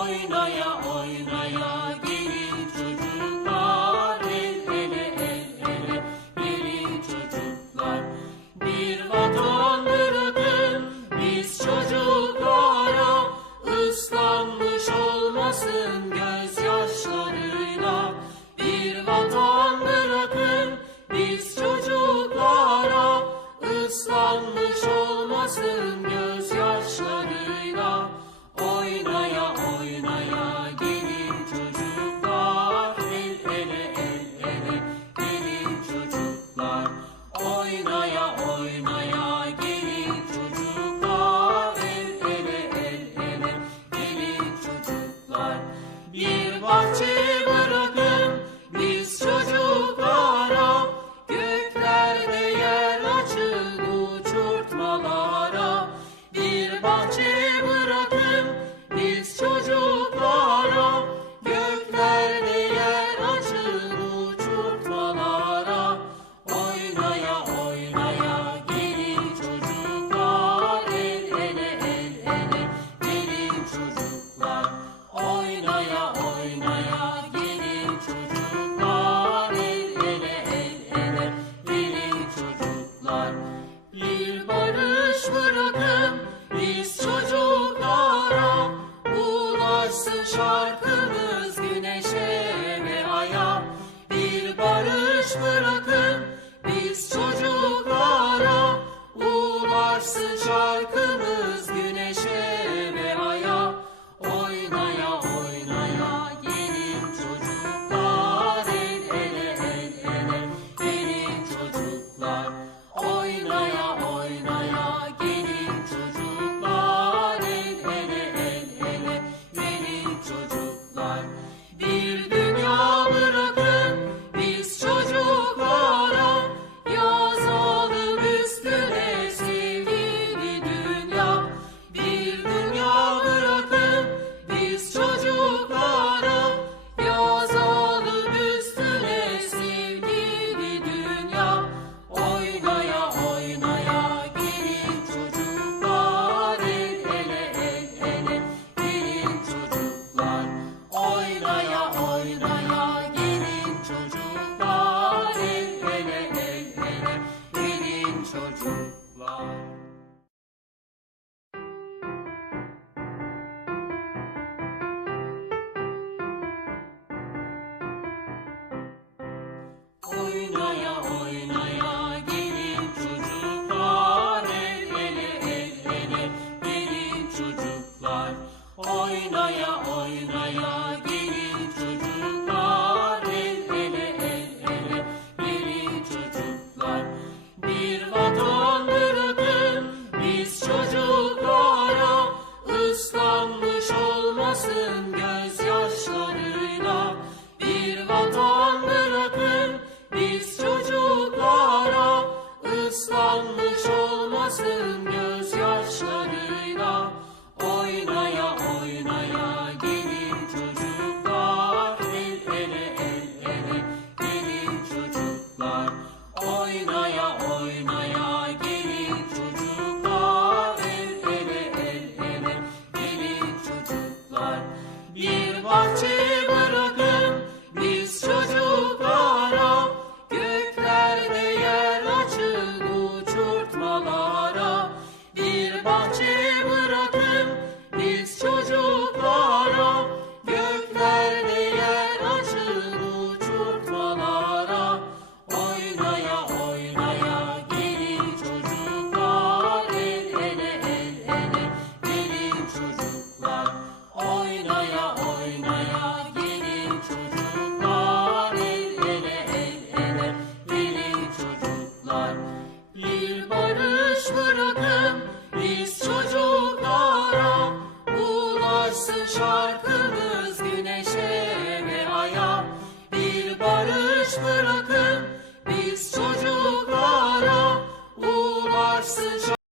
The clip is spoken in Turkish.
Oy, na ya, oy, na ya. oynaya oynaya gelin çocuklar el ele el ele gelin çocuklar. Bir bahçe bırakın biz çocuklara göklerde yer açın uçurtmalara. Bir bahçe çocuklar. Oynaya oynaya gelin çocuklar el ele el ele gelin çocuklar oynaya oynaya